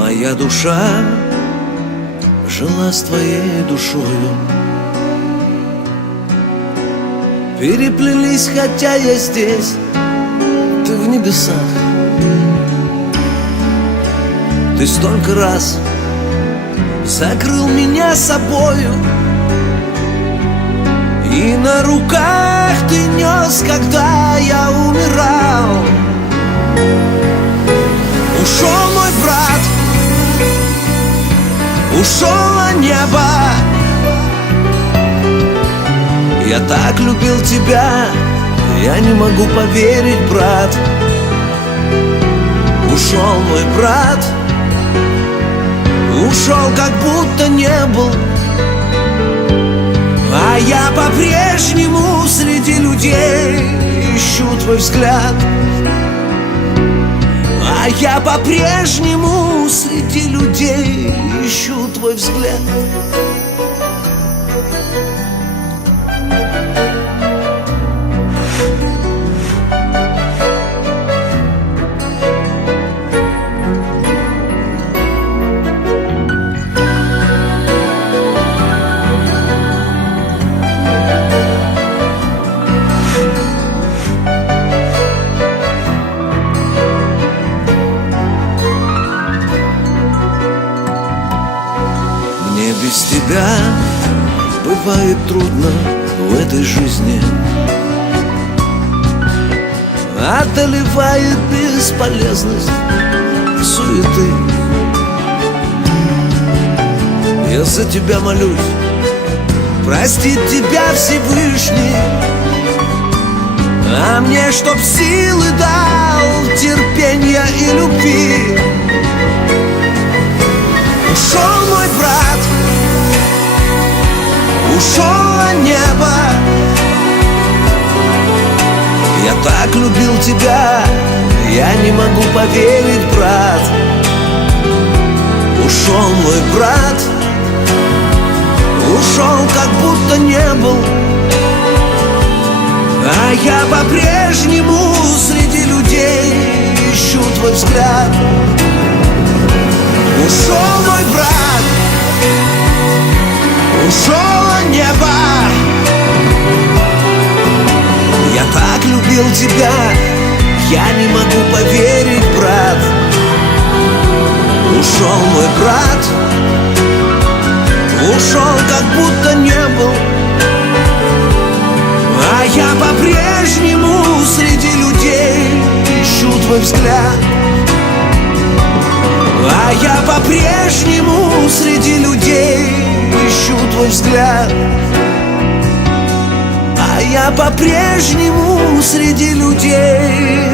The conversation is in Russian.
Моя душа жила с твоей душою. Переплелись, хотя я здесь, ты в небесах. Ты столько раз закрыл меня собою. И на руках ты нес, когда я умирал ушел небо. Я так любил тебя, я не могу поверить, брат. Ушел мой брат, ушел, как будто не был. А я по-прежнему среди людей ищу твой взгляд. А я по-прежнему ищу твой взгляд бывает трудно в этой жизни. Одолевает бесполезность суеты. Я за тебя молюсь, простит тебя Всевышний. А мне чтоб силы дал, терпения и любви ушел небо Я так любил тебя, я не могу поверить, брат. Ушел мой брат, ушел, как будто не был. А я по-прежнему среди людей ищу твой взгляд. Ушел мой брат, ушел небо. Я так любил тебя, я не могу поверить, брат. Ушел мой брат, ушел, как будто не был. А я по-прежнему среди людей ищу твой взгляд. А я по-прежнему среди людей ищу твой взгляд. А я по-прежнему среди людей